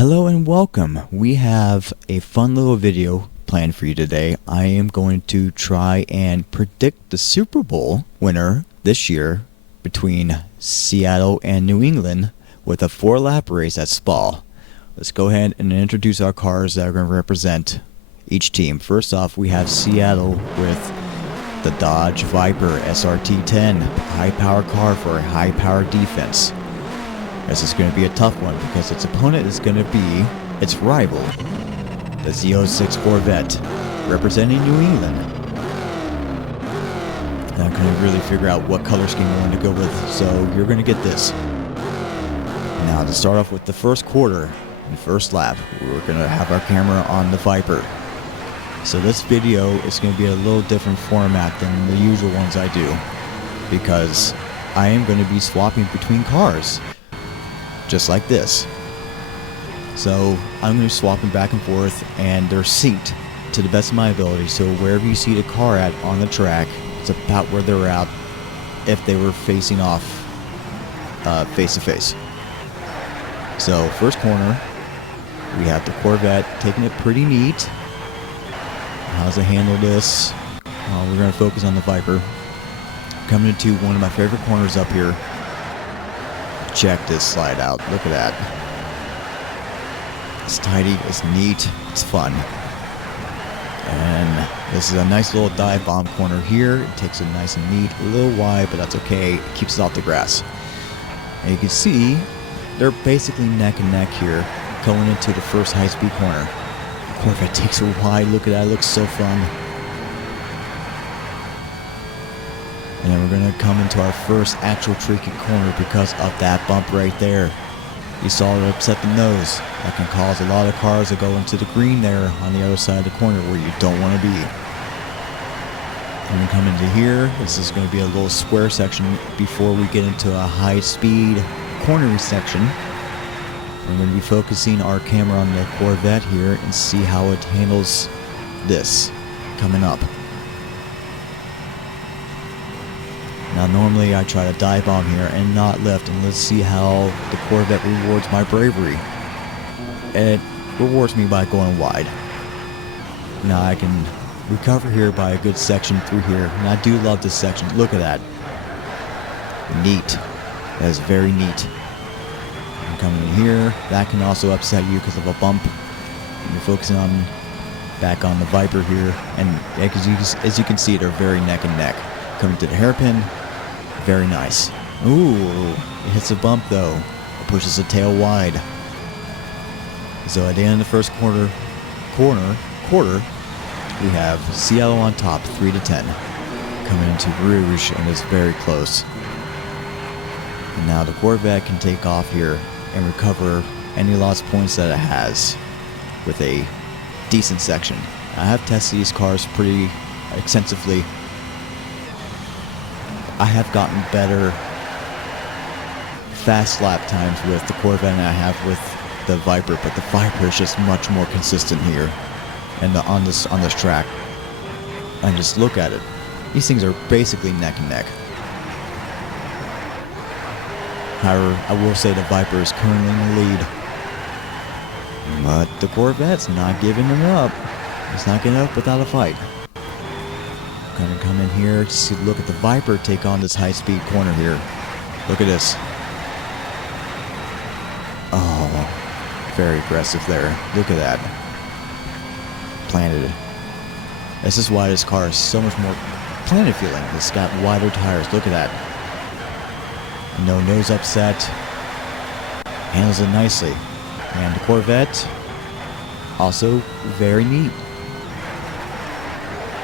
Hello and welcome. We have a fun little video planned for you today. I am going to try and predict the Super Bowl winner this year between Seattle and New England with a 4-lap race at Spa. Let's go ahead and introduce our cars that are going to represent each team. First off, we have Seattle with the Dodge Viper SRT 10, high-power car for a high-power defense. This is going to be a tough one because its opponent is going to be its rival, the Z06 Corvette, representing New England. And I'm going to really figure out what color scheme I want to go with, so you're going to get this. Now, to start off with the first quarter and first lap, we're going to have our camera on the Viper. So this video is going to be a little different format than the usual ones I do, because I am going to be swapping between cars. Just like this. So I'm going to be swapping back and forth, and they're synced to the best of my ability, so wherever you see the car at on the track, it's about where they're at if they were facing off face to face. So first corner, we have the Corvette taking it pretty neat. How's it handle this? We're going to focus on the Viper. Coming into one of my favorite corners up here. Check this slide out. Look at that. It's tidy, it's neat, it's fun. And this is a nice little dive bomb corner here. It takes it nice and neat, a little wide, but that's okay. It keeps it off the grass. And you can see they're basically neck and neck here going into the first high-speed corner. Corvette takes it wide. Look at that. It looks so fun. And then we're going to come into our first actual tricky corner because of that bump right there. You saw it upset the nose. That can cause a lot of cars to go into the green there on the other side of the corner where you don't want to be. And we come into here. This is going to be a little square section before we get into a high-speed cornery section. We're going to be focusing our camera on the Corvette here and see how it handles this coming up. Now normally I try to dive bomb here and not lift, and let's see how the Corvette rewards my bravery. It rewards me by going wide. Now I can recover here by a good section through here, and I do love this section. Look at that. Neat. That is very neat. I'm coming in here. That can also upset you because of a bump. And you're focusing on back on the Viper here, and as you can see, they're very neck and neck. Coming to the hairpin. Very nice. Ooh, it hits a bump though. It pushes the tail wide. So at the end of the first quarter, we have Seattle on top, 3-10. Coming into Rouge, and it's very close. And now the Corvette can take off here and recover any lost points that it has with a decent section. I have tested these cars pretty extensively. I have gotten better fast lap times with the Corvette than I have with the Viper, but the Viper is just much more consistent here and on this track. And just look at it. These things are basically neck and neck. However, I will say the Viper is currently in the lead. But the Corvette's not giving them up. It's not getting up without a fight. Gonna come in here to look at the Viper take on this high-speed corner here. Look at this. Oh, very aggressive there. Look at that. Planted. This is why this car is so much more planted feeling. It's got wider tires. Look at that. No nose upset. Handles it nicely. And the Corvette, also very neat.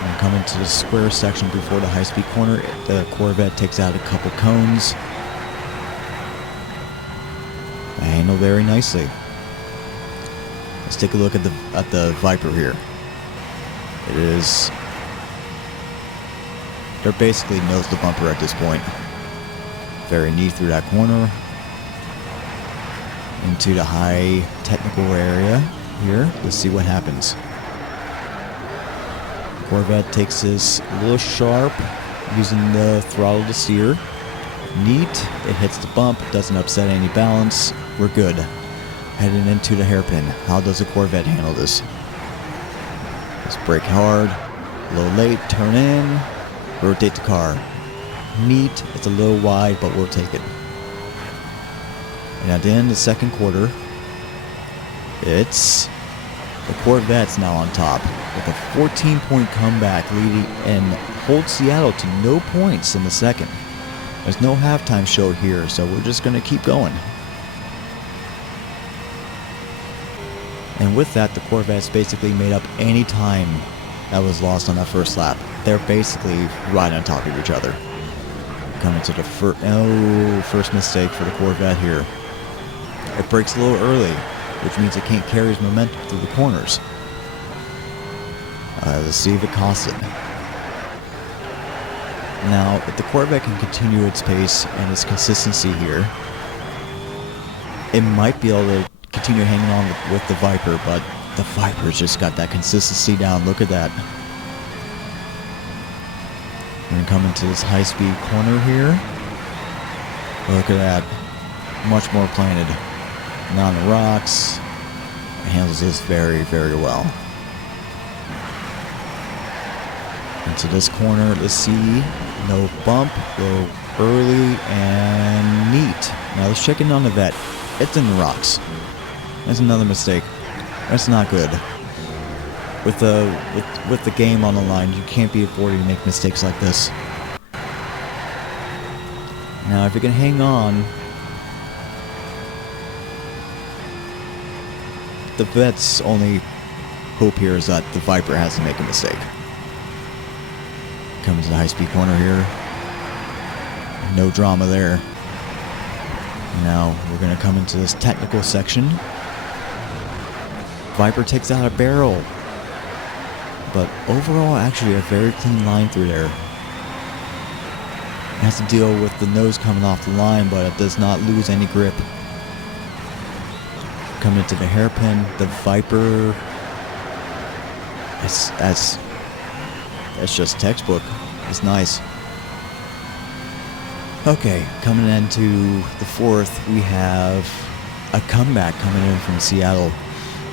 And coming to the square section before the high-speed corner, the Corvette takes out a couple cones. They handle very nicely. Let's take a look at the Viper here. It is... they're basically nose to bumper at this point. Very neat through that corner. Into the high technical area here. Let's see what happens. Corvette takes this a little sharp, using the throttle to steer. Neat. It hits the bump, doesn't upset any balance. We're good. heading into the hairpin. How does a Corvette handle this? Let's brake hard, a little late, turn in, rotate the car. Neat, it's a little wide, but we'll take it. And at the end of the second quarter, it's the Corvette's now on top with a 14-point comeback leading and holds Seattle to no points in the second. There's no halftime show here, so we're just going to keep going. And with that, the Corvettes basically made up any time that was lost on that first lap. They're basically right on top of each other. Coming to the first mistake for the Corvette here. It brakes a little early, which means it can't carry its momentum through the corners. Let's see if it costs it. Now, if the Corvette can continue its pace and its consistency here, it might be able to continue hanging on with the Viper, but the Viper's just got that consistency down. Look at that. We're going to come into this high-speed corner here. Look at that. Much more planted. Not on the rocks. It handles this very, very well. Into this corner, let's see. No bump. Go early and neat. Now let's check in on the vet. It's in the rocks. That's another mistake. That's not good. With the game on the line, you can't be afforded to make mistakes like this. Now, if you can hang on, the vet's only hope here is that the Viper has to make a mistake. Coming to the high-speed corner here. No drama there. Now, we're going to come into this technical section. Viper takes out a barrel. But overall, actually a very clean line through there. It has to deal with the nose coming off the line, but it does not lose any grip. Coming into the hairpin, the Viper. That's just textbook. It's nice. Okay, coming into the fourth, we have a comeback coming in from Seattle.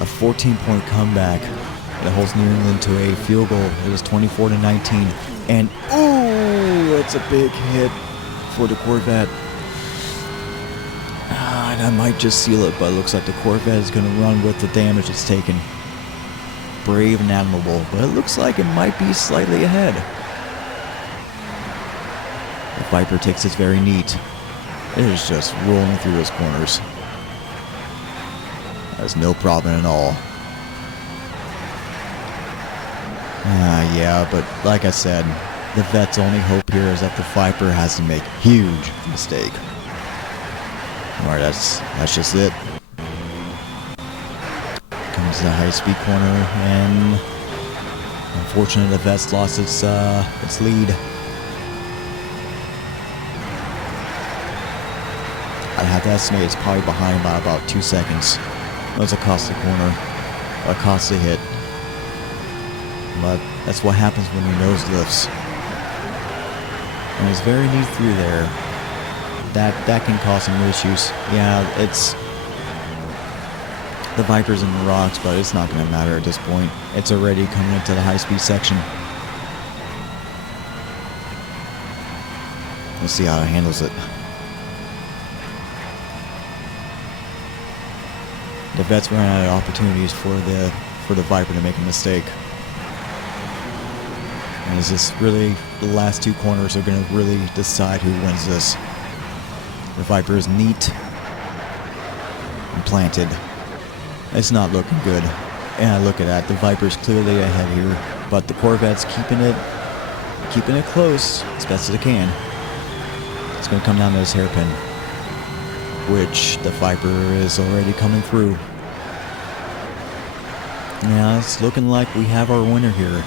A 14-point comeback that holds New England to a field goal. It was 24-19. And, ooh, it's a big hit for the Corvette. That might just seal it, but it looks like the Corvette is going to run with the damage it's taken. Brave and admirable, but it looks like it might be slightly ahead. The Viper takes this very neat. It is just rolling through those corners. There's no problem at all. Yeah, but like I said, the vet's only hope here is that the Viper has to make a huge mistake. Alright, that's just it. Comes to the high-speed corner, and unfortunately the vet's lost its lead. I'd have to estimate it's probably behind by about 2 seconds. That was a costly corner, a costly hit. But that's what happens when your nose lifts. And it's very neat through there. That can cause some issues. Yeah, it's the Viper's in the rocks, but it's not going to matter at this point. It's already coming into the high-speed section. We'll see how it handles it. The vet's running out of opportunities for the Viper to make a mistake. And is this really the last two corners are going to really decide who wins this? The Viper is neat and planted. It's not looking good. And look at that, the Viper's clearly ahead here, but the Corvette's keeping it close as best as it can. It's going to come down to this hairpin, which the Viper is already coming through. Now it's looking like we have our winner here.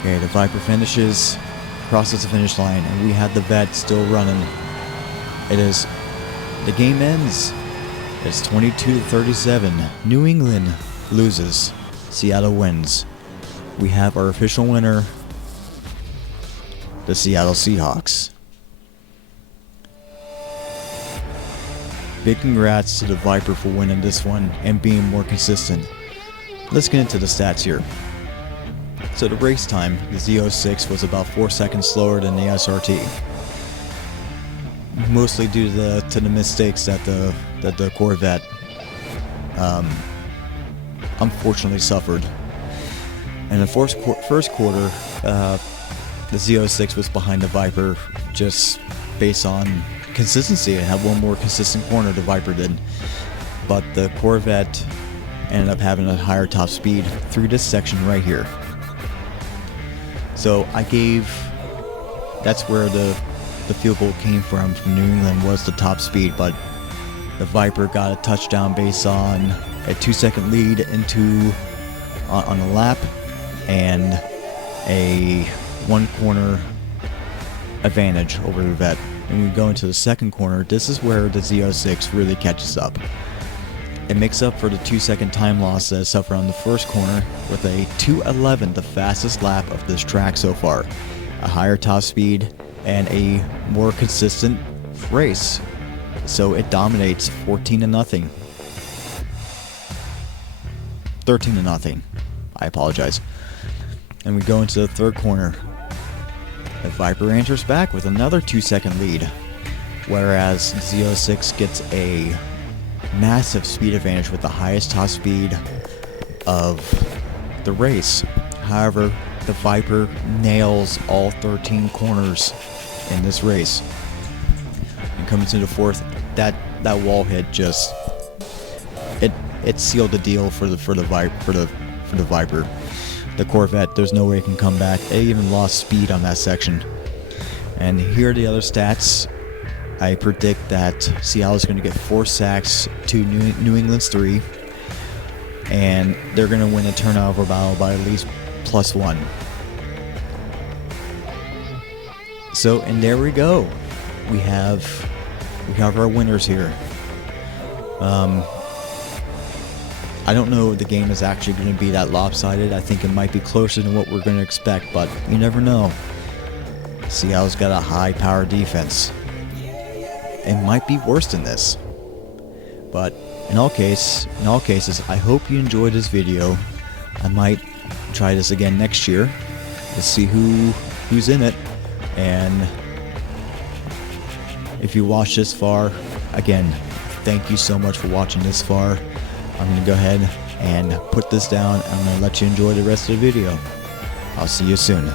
Okay, the Viper finishes, crosses the finish line, and we have the vet still running. The game ends. It's 22-37. New England loses. Seattle wins. We have our official winner, the Seattle Seahawks. Big congrats to the Viper for winning this one and being more consistent. Let's get into the stats here. So the race time, the Z06 was about 4 seconds slower than the SRT. Mostly due to the mistakes that the Corvette unfortunately suffered. In the first quarter, the Z06 was behind the Viper just based on consistency. It had one more consistent corner, the Viper did. But the Corvette ended up having a higher top speed through this section right here. So that's where the field goal came from New England, was the top speed, but the Viper got a touchdown based on a 2-second lead on the lap and a 1 corner advantage over the Vet. And we go into the second corner. This is where the Z06 really catches up. It makes up for the 2-second time loss that it suffered on the first corner with a 2:11, the fastest lap of this track so far. A higher top speed and a more consistent race. So it dominates 14-0. 13-0. I apologize. And we go into the third corner. The Viper enters back with another 2-second lead, whereas Z06 gets a massive speed advantage with the highest top speed of the race. However, the Viper nails all 13 corners in this race. And coming to the fourth, that wall hit just it sealed the deal for the Viper. The Corvette, there's no way it can come back. It even lost speed on that section. And here are the other stats. I predict that Seattle's going to get 4 sacks to New England's 3, and they're going to win a turnover battle by at least +1. So, and there we go. We have our winners here. I don't know if the game is actually going to be that lopsided. I think it might be closer than what we're going to expect, but you never know. Seattle's got a high-power defense. It might be worse than this. But in all cases, I hope you enjoyed this video. I might try this again next year to see who's in it. And if you watched this far, again, thank you so much for watching this far. I'm going to go ahead and put this down. I'm going to let you enjoy the rest of the video. I'll see you soon.